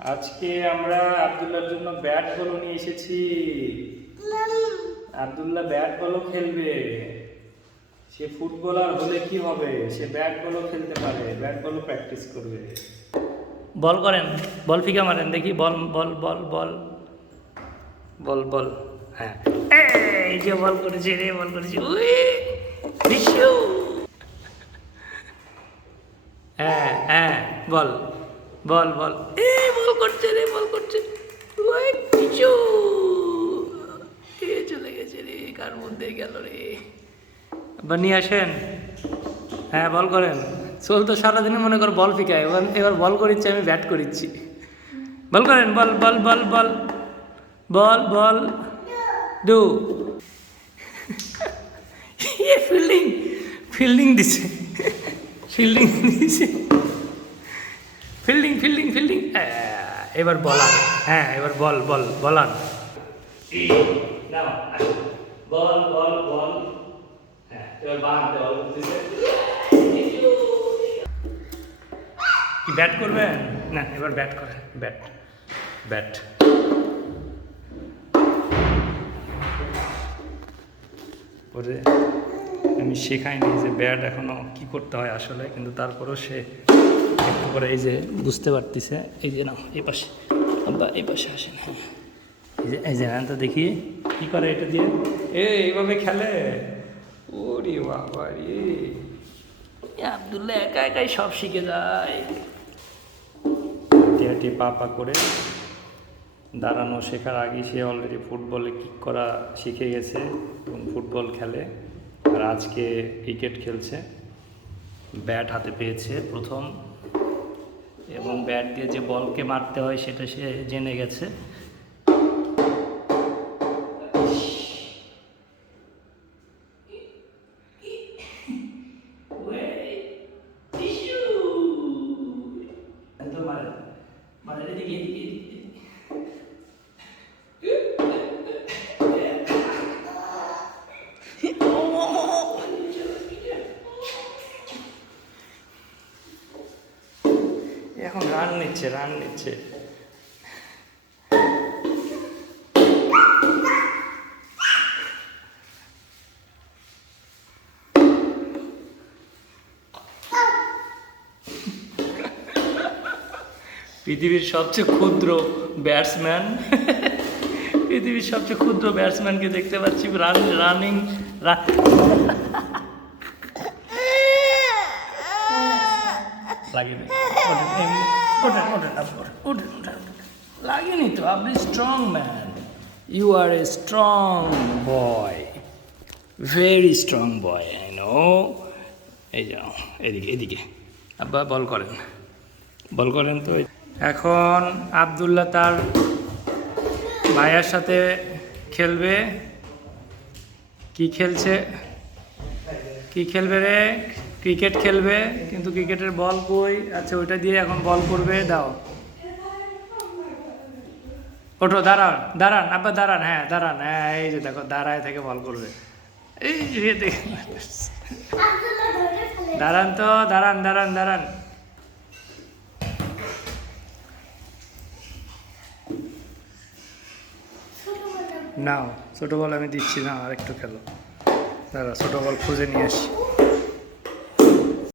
আজকে আমরা আব্দুল্লাহর জন্য ব্যাট বল নিয়ে এসেছি। আব্দুল্লাহ ব্যাট বলও খেলবে। সে ফুটবলার হলে কি হবে, সে ব্যাট বলও খেলতে পারে, ব্যাট বলও প্র্যাকটিস করবে। বল করেন, বল ফিকা মারেন দেখি। বল বল বল বল বল বল। হ্যাঁ, এই যে বল করেছে রে, বল করেছে। হ্যাঁ হ্যাঁ, বল বল বল। বল করছে রে, বল করছে। চলে গেছে রে, কার মধ্যে গেল রে। এবার নিয়ে আসেন। হ্যাঁ, বল করেন। চল তো সারাদিনে মনে কর বল ফিকায়, এবার বল করিচ্ছি, আমি ব্যাট করিচ্ছি। বল করেন, বল বল বল বল বল বল ডু। ফিল্ডিং ফিল্ডিং দিছে, ফিল্ডিং দিছে, ফিল্ডিং ফিল্ডিং ফিল্ডিং। এবার বলার। হ্যাঁ, এবার বল বল বলার। বল বল বল। হ্যাঁ, এবার বাঁধতে বল করতেছে। কি ব্যাট করবেন? না, এবার ব্যাট করে। Bat bat. পরে আমি শেখাইনি যে ব্যাট এখনো কি করতে হয় আসলে, কিন্তু তারপরেও সে একটু করে এই যে বুঝতে পারতেছে। এই যে নাও, এই পাশে আব্বা, এই পাশে আসেন। হ্যাঁ, এই যে তো দেখি কি করে এটা দিয়ে। এইভাবে খেলে। ওরে বাবা রে, আব্দুল্লাহ একা একাই সব শিখে যায়। হাঁটি হাঁটি পা পা করে দাঁড়ানো শেখার আগে সে অলরেডি ফুটবলে কিক করা শিখে গেছে এবং ফুটবল খেলে। আর আজকে ক্রিকেট খেলছে। ব্যাট হাতে পেয়েছে প্রথম, এবং ব্যাট দিয়ে যে বলকে মারতে হয় সেটা সে জেনে গেছে। এখন রান নিচ্ছে, রান নিচ্ছে। পৃথিবীর সবচেয়ে ক্ষুদ্র ব্যাটসম্যান, পৃথিবীর সবচেয়ে ক্ষুদ্র ব্যাটসম্যানকে দেখতে পাচ্ছি রানিং। লাগেনি, লাগেনি তো। আপনি strong man, you are a strong boy, very strong boy, I know. এই যাও, এদিকে এদিকে আব্বা, বল করেন, বল করেন। তো এখন আব্দুল্লাহ তার ভাইয়ার সাথে খেলবে। কি খেলছে, কি খেলবে রে? ক্রিকেট খেলবে, কিন্তু ক্রিকেটের বল কই? আচ্ছা, ওইটা দিয়ে এখন বল করবে। দাও, ওঠো, দাঁড়ান দাঁড়ান আব্বা, দাঁড়ান। হ্যাঁ দাঁড়ান। হ্যাঁ, এই যে দেখো, দাঁড়ায় থেকে বল করবে। এই যে দাঁড়ান তো, দাঁড়ান দাঁড়ান দাঁড়ান। নাও, ছোটো বল আমি দিচ্ছি না, আর একটু খেলো। দাঁড়া, ছোটো বল খুঁজে নিয়ে আসি।